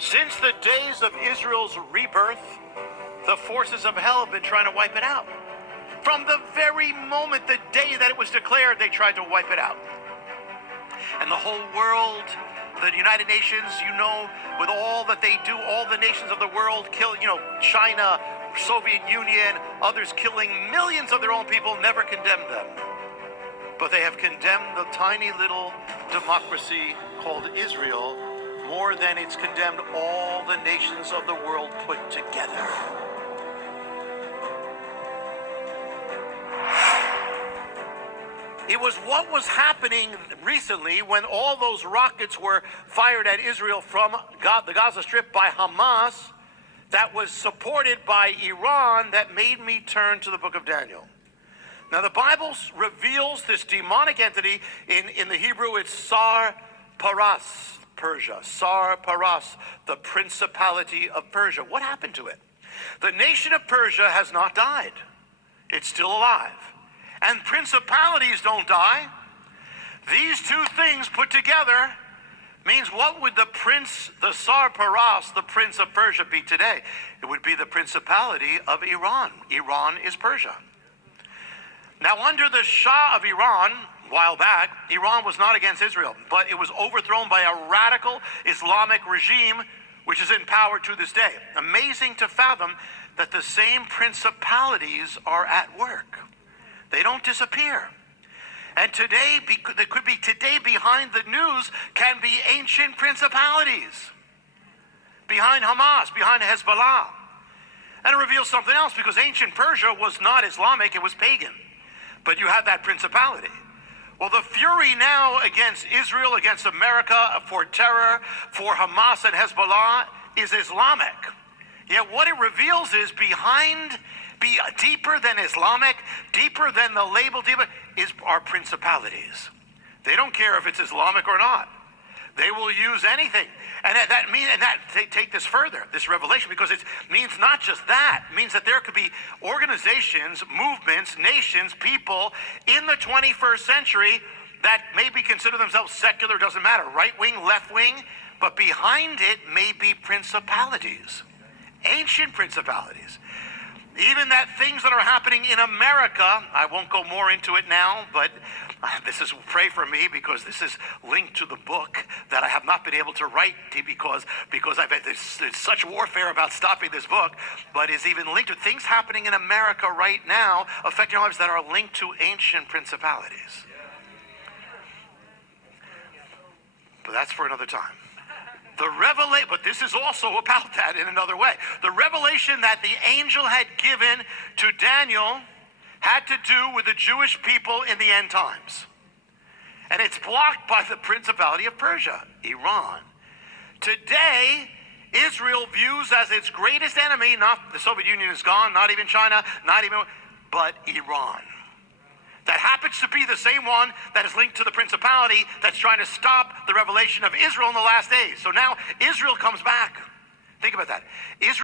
Since the days of Israel's rebirth, the forces of hell have been trying to wipe it out. From the very moment, the day that it was declared, they tried to wipe it out. And the whole world, the United Nations, with all that they do, all the nations of the world kill, China, Soviet Union, others killing millions of their own people, never condemned them. But they have condemned the tiny little democracy called Israel more than it's condemned all the nations of the world put together. It was what was happening recently when all those rockets were fired at Israel from the Gaza Strip by Hamas, that was supported by Iran, that made me turn to the book of Daniel. Now, the Bible reveals this demonic entity. In the Hebrew, it's Sar Paras, Persia. Sar Paras, the principality of Persia. What happened to it? The nation of Persia has not died. It's still alive. And principalities don't die. These two things put together means, what would the Sar Paras, the prince of Persia, be today? It would be the principality of Iran. Iran is Persia. Now, under the Shah of Iran, a while back, Iran was not against Israel, but it was overthrown by a radical Islamic regime, which is in power to this day. Amazing to fathom that the same principalities are at work. They don't disappear. And today, there could be today behind the news can be ancient principalities. Behind Hamas, behind Hezbollah. And it reveals something else, because ancient Persia was not Islamic, it was pagan. But you have that principality. Well, the fury now against Israel, against America, for terror, for Hamas and Hezbollah is Islamic. Yet what it reveals is deeper than Islamic, deeper than the label, deeper, is our principalities. They don't care if it's Islamic or not. They will use anything. And take this further, this revelation, because it means not just that. It means that there could be organizations, movements, nations, people in the 21st century that maybe consider themselves secular, doesn't matter, right wing, left wing, but behind it may be principalities, ancient principalities. Even that things that are happening in America, I won't go more into it now, but pray for me, because this is linked to the book that I have not been able to write because I've had there's such warfare about stopping this book, but is even linked to things happening in America right now affecting our lives that are linked to ancient principalities. But that's for another time. But this is also about that in another way. The revelation that the angel had given to Daniel had to do with the Jewish people in the end times. And it's blocked by the principality of Persia, Iran. Today, Israel views as its greatest enemy, not the Soviet Union is gone, not even China, but Iran. That happens to be the same one that is linked to the principality that's trying to stop the revelation of Israel in the last days. So now Israel comes back. Think about that. Israel